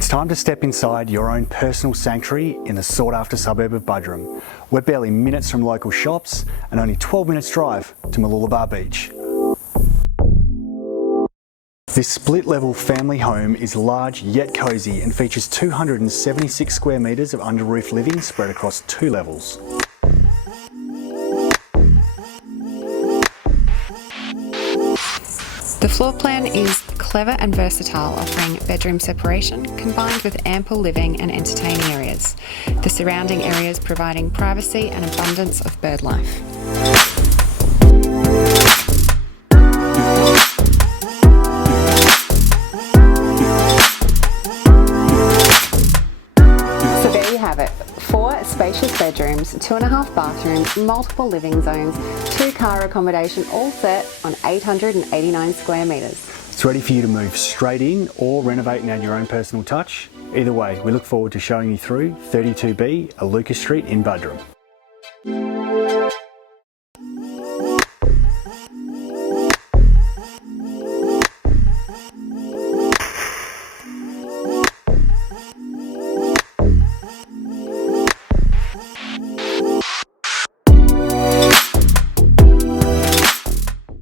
It's time to step inside your own personal sanctuary in the sought-after suburb of Buderim. We're barely minutes from local shops and only 12 minutes drive to Mooloolaba Beach. This split-level family home is large yet cosy and features 276 square metres of under-roof living spread across 2 levels. The floor plan is clever and versatile, offering bedroom separation combined with ample living and entertaining areas. The surrounding areas providing privacy and abundance of bird life. So there you have it. 4 spacious bedrooms, 2.5 bathrooms, multiple living zones, 2 car accommodation, all set on 889 square metres. It's ready for you to move straight in or renovate and add your own personal touch. Either way, we look forward to showing you through 32B Illuka Street in Buderim.